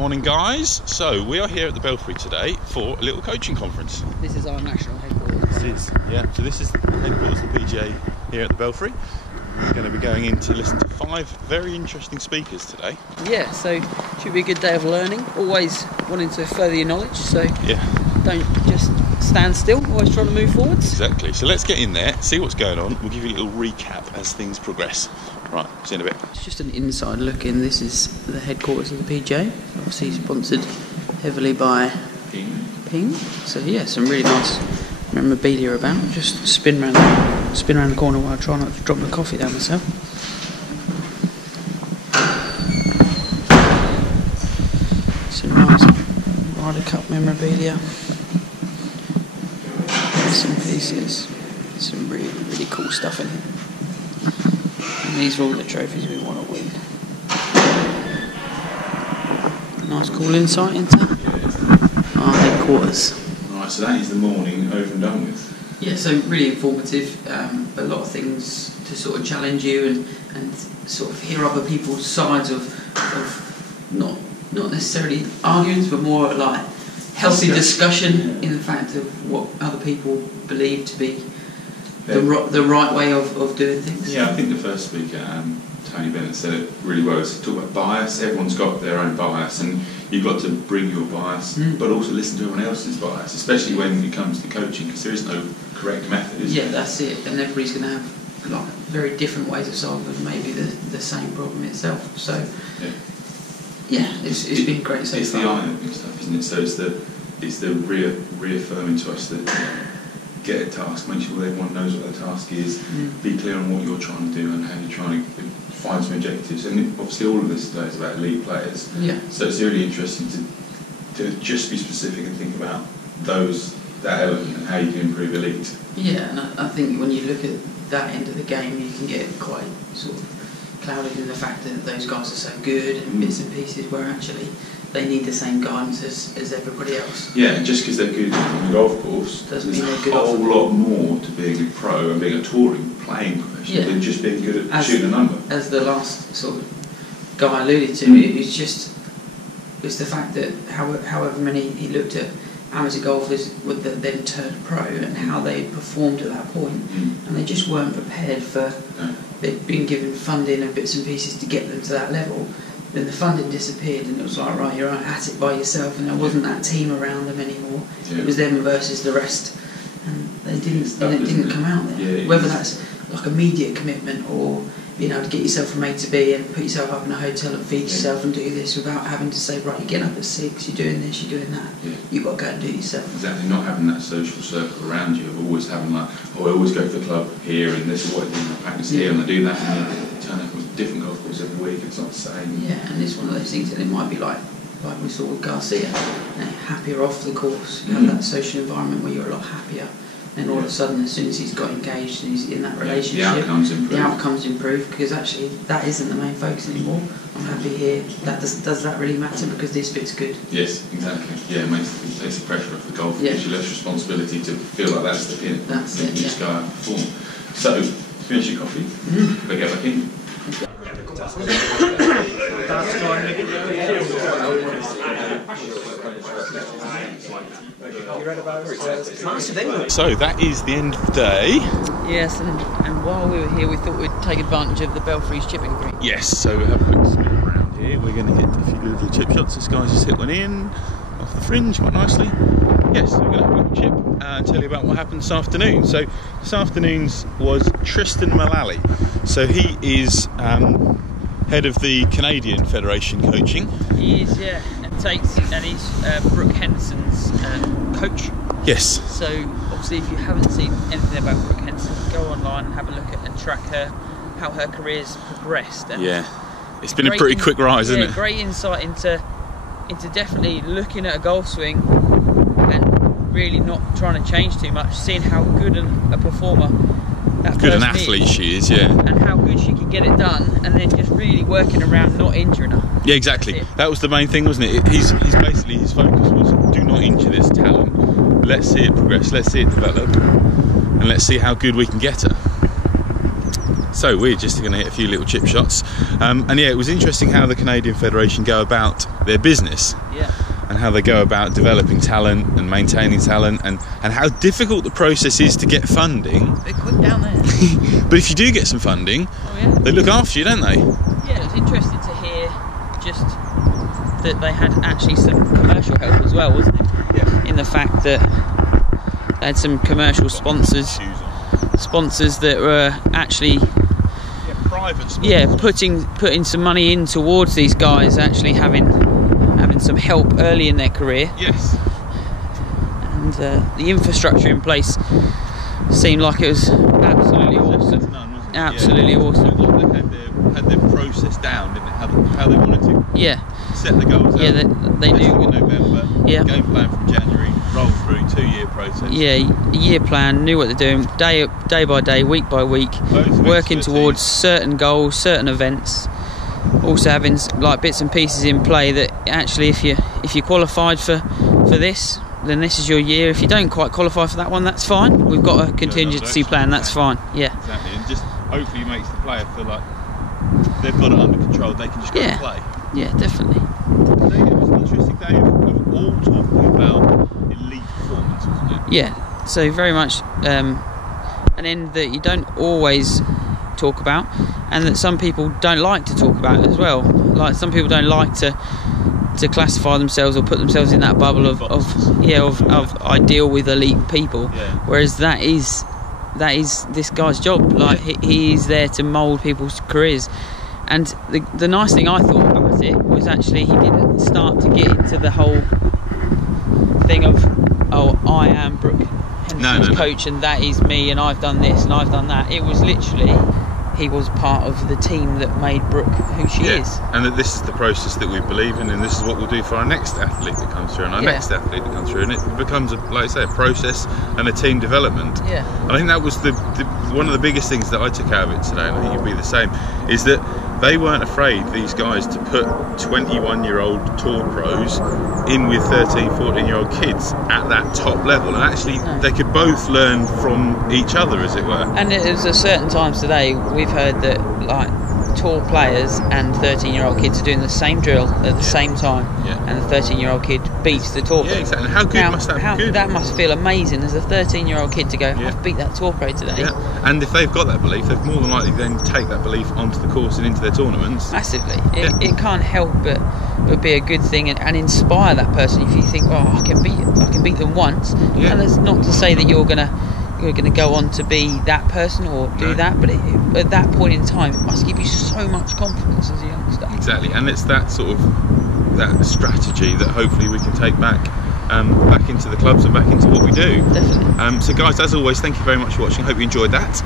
Morning guys, so we are here at the Belfry today for a little coaching conference. This is our national headquarters. So this is the headquarters of the PGA here at the Belfry. We're going to be going in to listen to 5 very interesting speakers today. Yeah, so should be a good day of learning, always wanting to further your knowledge, so don't just stand still, always trying to move forwards. Exactly, so let's get in there, see what's going on, we'll give you a little recap as things progress. Right, see you in a bit. It's just an inside look in. This is the headquarters of the PGA, obviously sponsored heavily by Ping. So yeah, some really nice memorabilia about. Just spin around the corner while I try not to drop the coffee down myself. Some nice Ryder Cup memorabilia. Some pieces. Some really cool stuff in here. And these are all the trophies we want to win. Nice cool insight into our headquarters. Right, so that is the morning over and done with. Yeah, so really informative. A lot of things to sort of challenge you and sort of hear other people's sides of not necessarily arguments, but more like healthy discussion in the fact of what other people believe to be the right way of doing things. Yeah, I think the first speaker, Tony Bennett, said it really well. It's talk about bias. Everyone's got their own bias, and you've got to bring your bias, but also listen to everyone else's bias, especially when it comes to coaching, because there is no correct method, is there? Yeah, that's it. And everybody's going to have like very different ways of solving maybe the same problem itself. So yeah, it's been great so far. It's the eye-opening stuff, isn't it? So it's the reaffirming to us that get a task, make sure everyone knows what the task is, be clear on what you're trying to do and how you're trying to find some objectives. And obviously all of this today is about elite players. Yeah. So it's really interesting to just be specific and think about that element and how you can improve elite. Yeah, and I think when you look at that end of the game, you can get quite sort of clouded in the fact that those guys are so good and bits and pieces where actually they need the same guidance as everybody else. Yeah, and just because they're good on the golf course, there's a whole lot more to being a pro and being a playing professional than just being good at shooting a number. As the last sort of guy alluded to, it's the fact that however many he looked at amateur golfers that then turned pro and how they performed at that point, and they just weren't prepared for. They'd been given funding and bits and pieces to get them to that level. Then the funding disappeared and it was like, right, you're at it by yourself, and there wasn't that team around them anymore. It was them versus the rest, and they didn't come out there. Whether that's like a media commitment or being able to get yourself from A to B and put yourself up in a hotel and feed yourself and do this without having to say, right, you're getting up at 6, you're doing this, you're doing that. You've got to go and do it yourself. Exactly, not having that social circle around you, of always having like, I always go to the club here and this is what I do, I practice here and I do that, and you turn up with different golf courses every week, it's not the same. Yeah, and it's one of those things that it might be like we saw with Garcia, happier off the course. You have that social environment where you're a lot happier. And all of a sudden, as soon as he's got engaged and he's in that relationship, the outcomes improve, because actually that isn't the main focus anymore. I'm happy here. Does that really matter because this bit's good? Yes, exactly. Yeah, it takes the pressure off the golf. Gives you less responsibility to feel like that's the pin. That's it. You just go out and perform. So, finish your coffee. But get back in. So that is the end of the day. Yes, and while we were here, we thought we'd take advantage of the Belfry's chipping green. Yes, so we'll have a quick spin around here. We're going to hit a few little chip shots. This guy's just hit one in off the fringe quite nicely. Yes, so we're going to have a little chip and tell you about what happened this afternoon. So this afternoon's was Tristan Mullally. So he is head of the Canadian Federation coaching. He is, yeah, and he's Brooke Henderson's coach. Yes. So obviously, if you haven't seen anything about Brooke Henderson, go online and have a look at and track how her career's progressed. And it's been a pretty quick rise, isn't it? Great insight into definitely looking at a golf swing and really not trying to change too much, seeing how good a performer that good an athlete she is, and how good she can get it done, and then just really working around not injuring her. Yeah, exactly. That was the main thing, wasn't it? He's basically, his focus was do not injure this talent. Let's see it progress. Let's see it develop, and let's see how good we can get her. So we're just going to hit a few little chip shots, and yeah, it was interesting how the Canadian Federation go about their business, and how they go about developing talent and maintaining talent, and how difficult the process is to get funding. They're good down there. But if you do get some funding, they look after you, don't they? Yeah, it's interesting to hear just that they had actually some commercial help as well, wasn't it? Yeah. In the fact that they had some commercial sponsors that were actually private sponsors. putting some money in towards these guys actually having some help early in their career. Yes. And the infrastructure in place seemed like it was absolutely awesome. Absolutely awesome. Like they had their process down, didn't it? How they wanted to set the goals out. Yeah, they knew. In November. Yeah. Game plan from January, roll through 2-year process. Yeah, a year plan, knew what they're doing, day by day, week by week, working towards certain goals, certain events. Also having like bits and pieces in play that actually, if you qualified for this, then this is your year. If you don't quite qualify for that one, that's fine. We've got a contingency plan. That's fine. Yeah. Exactly, and just hopefully makes the player feel like they've got it under control. They can just go and play. Yeah, definitely. It was an interesting day of all talking about elite performance, wasn't it? Yeah. So very much an end that you don't always talk about, and that some people don't like to talk about as well. Like some people don't like to classify themselves or put themselves in that bubble of ideal with elite people. Whereas that is this guy's job. Like he is there to mould people's careers. And the nice thing I thought about it was actually he didn't start to get into the whole thing of, oh, I am Brooke Henderson's coach and that is me and I've done this and I've done that. It was literally he was part of the team that made Brooke who she is. And that this is the process that we believe in, and this is what we'll do for our next athlete that comes through and our next athlete that comes through, and it becomes, like I say, a process and a team development. Yeah. And I think that was the one of the biggest things that I took out of it today, and I think you'd be the same, is that they weren't afraid, these guys, to put 21-year-old tour pros in with 13, 14-year-old kids at that top level, and actually they could both learn from each other, as it were. And it was at certain times today we've heard that like tour players and 13-year-old kids are doing the same drill at the same time, and the 13-year-old kid beats the tour pro. Yeah, exactly. And how good must that be? That must feel amazing as a 13-year-old kid to go, I've beat that tour pro today. Yeah. And if they've got that belief, they've more than likely then take that belief onto the course and into their tournaments. Massively. It can't help but be a good thing and inspire that person. If you think, I can beat them once, and that's not to say that you're gonna go on to be that person or do that, but at that point in time it must give you so much confidence as a youngster. Exactly, and it's that sort of that strategy that hopefully we can take back into the clubs and back into what we do. Definitely. So guys, as always, thank you very much for watching. Hope you enjoyed that.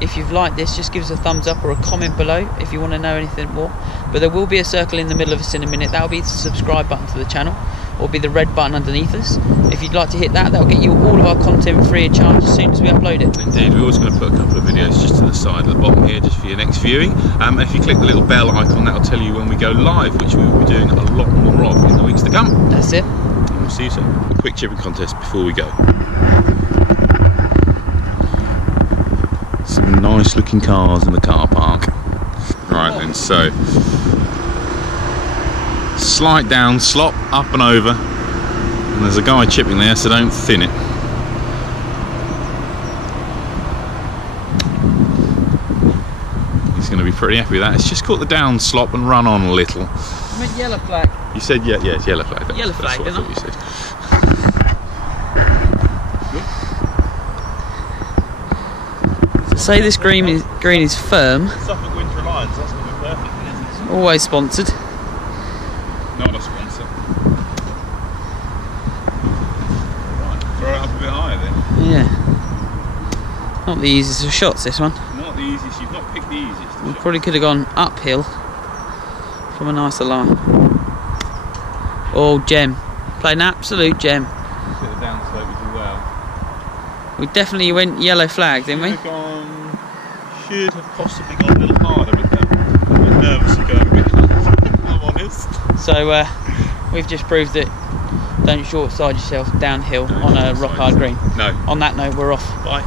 If you've liked this, just give us a thumbs up or a comment below if you want to know anything more. But there will be a circle in the middle of us in a minute. That'll be the subscribe button to the channel, or be the red button underneath us. If you'd like to hit that, that'll get you all of our content free of charge as soon as we upload it. Indeed, we're always going to put a couple of videos just to the side at the bottom here, just for your next viewing. And if you click the little bell icon, that'll tell you when we go live, which we will be doing a lot more of in the weeks to come. That's it. And we'll see you soon. A quick chipping contest before we go. Some nice looking cars in the car park. Right then, so slight down, slop, up and over, and there's a guy chipping there, so don't thin it. He's going to be pretty happy with that. It's just caught the down slop and run on a little. I meant yellow flag. You said it's yellow flag. Yellow flag, that's what I thought you said. To say this green is firm. Suffolk Winter Alliance, that's going to be perfect, isn't it? Always sponsored. Not a sponsor. Right, throw it up a bit higher then. Yeah. Not the easiest of shots, this one. Not the easiest, you've not picked the easiest. We probably could have gone uphill from a nicer line. Oh, gem. Played an absolute gem. Bit of down slope as well. We definitely went yellow flag, didn't we? Should have possibly gone a little harder with them. I'm a bit nervous of going a bit harder, if I'm honest. So we've just proved that don't short side yourself downhill on a rock hard green. No. On that note, we're off. Bye.